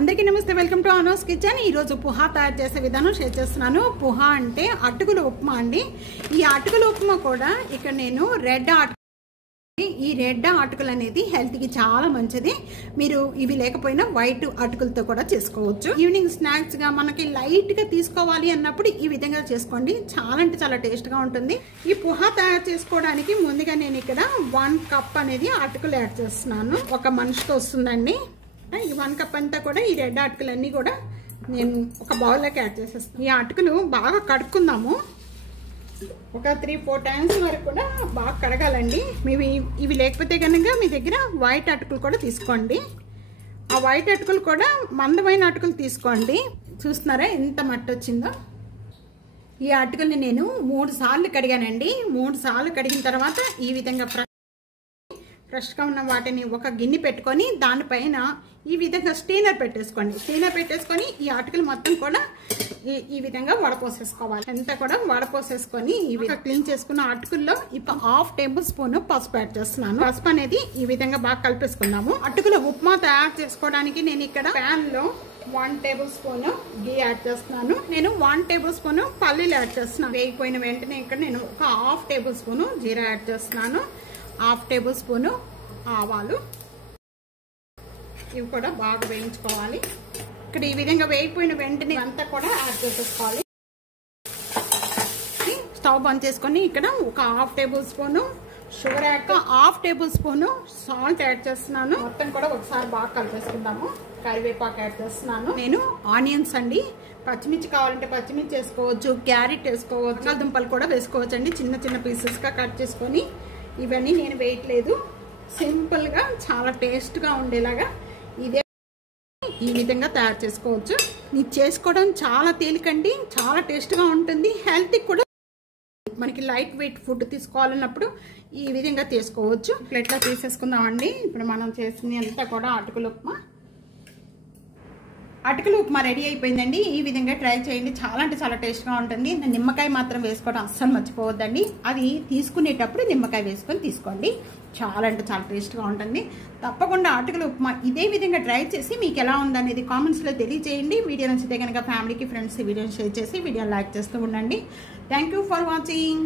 అందరికీ నమస్తే, welcome to Anu's kitchen. ఈరోజు పుహా తయారు చేసే విధానం షేర్ చేస్తున్నాను. పుహా అంటే అటుకుల ఉప్మా అండి. ఈ అటుకుల ఉప్మా కూడా ఇక్కడ నేను రెడ్ అటుకులు, ఈ రెడ్ అటుకులు అనేది హెల్త్కి చాలా మంచిది. మీరు ఇవి లేకపోయినా వైట్ అటుకులతో కూడా చేసుకోవచ్చు. ఈవినింగ్ స్నాక్స్గా మనకి లైట్గా తీసుకోవాలి అన్నప్పుడు ఈ విధంగా చేసుకోండి. చాలా అంటే చాలా టేస్ట్గా ఉంటుంది. ఈ పుహా తయారు చేసుకోవడానికి ముందుగా నేను ఇక్కడ 1 కప్ అనేది అటుకులు యాడ్ చేస్తున్నాను. ఒక మనిషితో వస్తుందండి. ఈ 1 కప్ అంతా కూడా ఈ రెడ్ అటుకులన్నీ కూడా నేను ఒక బౌల్లోకి యాడ్ చేసేస్తాను. ఈ అటుకులు బాగా కడుక్కుందాము. ఒక 3-4 టైమ్స్ వరకు కూడా బాగా కడగాలండి. ఇవి లేకపోతే కనుక మీ దగ్గర వైట్ అటుకులు కూడా తీసుకోండి. ఆ వైట్ అటుకులు కూడా మందమైన అటుకులు తీసుకోండి. చూస్తున్నారా ఎంత మట్టి వచ్చిందో. ఈ అటుకుల్ని నేను 3 సార్లు కడిగానండి. 3 సార్లు కడిగిన తర్వాత ఈ విధంగా ఫ్రెష్గా ఉన్న వాటిని ఒక గిన్నె పెట్టుకొని దానిపైన ఈ విధంగా స్టీనర్ పెట్టేసుకోండి. స్టీనర్ పెట్టేసుకొని ఈ అటుకులు మొత్తం కూడా ఈ విధంగా వడపోసేసుకోవాలి. అంతా కూడా వడపోసేసుకొని ఈ విధంగా క్లీన్ చేసుకున్న అటుకుల్లో ఇప్పుడు 1/2 టేబుల్ స్పూన్ పసుపు యాడ్ చేస్తున్నాను. పసుపు అనేది ఈ విధంగా బాగా కలిపేసుకున్నాము. అటుకుల ఉప్మా తయారు చేసుకోవడానికి నేను ఇక్కడ ప్యాన్ లో 1 టేబుల్ స్పూన్ గీ యాడ్ చేస్తున్నాను. నేను 1 టేబుల్ స్పూన్ పల్లీలు యాడ్ చేస్తున్నాను. వేగిపోయిన వెంటనే ఇక్కడ నేను ఒక 1/2 టేబుల్ స్పూన్ జీరా యాడ్ చేస్తున్నాను. 1/2 టేబుల్ స్పూన్ ఆవాలు, ఇవి కూడా బాగా వేయించుకోవాలి. ఇక్కడ ఈ విధంగా వేగిపోయిన వెంటనే అంతా కూడా యాడ్ చేసేసుకోవాలి. స్టవ్ బంద్ చేసుకొని ఇక్కడ ఒక 1/2 table spoon sugar add, 1/2 table spoon salt add చేస్తున్నాను. మొత్తం కూడా ఒకసారి బాగా కలిపేసుకుందాము. కరివేపాకు యాడ్ చేస్తున్నాను. నేను ఆనియన్స్ అండి, పచ్చిమిర్చి కావాలంటే పచ్చిమిర్చి వేసుకోవచ్చు, క్యారెట్ వేసుకోవచ్చు, బంగాళదుంపలు కూడా వేసుకోవచ్చు అండి. చిన్న చిన్న పీసెస్గా కట్ చేసుకొని, ఇవన్నీ నేను వేయట్లేదు. సింపుల్గా చాలా టేస్ట్గా ఉండేలాగా ఇదే ఈ విధంగా తయారు చేసుకోవచ్చు. ఇది చేసుకోవడం చాలా తేలికండి, చాలా టేస్ట్గా ఉంటుంది. హెల్త్కి కూడా మనకి లైట్ వెయిట్ ఫుడ్ తీసుకోవాలన్నప్పుడు ఈ విధంగా తీసుకోవచ్చు. ప్లేట్లో తీసేసుకుందామండి. ఇప్పుడు మనం చేసింది అంతా కూడా అటుకుల ఉప్మా రెడీ అయిపోయిందండి. ఈ విధంగా ట్రై చేయండి. చాలా అంటే చాలా టేస్ట్గా ఉంటుంది. నిమ్మకాయ మాత్రం వేసుకోవడం అస్సలు మర్చిపోవద్దండి. అది తీసుకునేటప్పుడు నిమ్మకాయ వేసుకొని తీసుకోండి. చాలా అంటే చాలా టేస్ట్గా ఉంటుంది. తప్పకుండా అటుకుల ఉప్మా ఇదే విధంగా ట్రై చేసి మీకు ఎలా ఉందనేది కామెంట్స్లో తెలియజేయండి. వీడియో నచ్చితే కనుక ఫ్యామిలీకి, ఫ్రెండ్స్ వీడియోని షేర్ చేసి వీడియోని లైక్ చేస్తూ ఉండండి. Thank you for watching.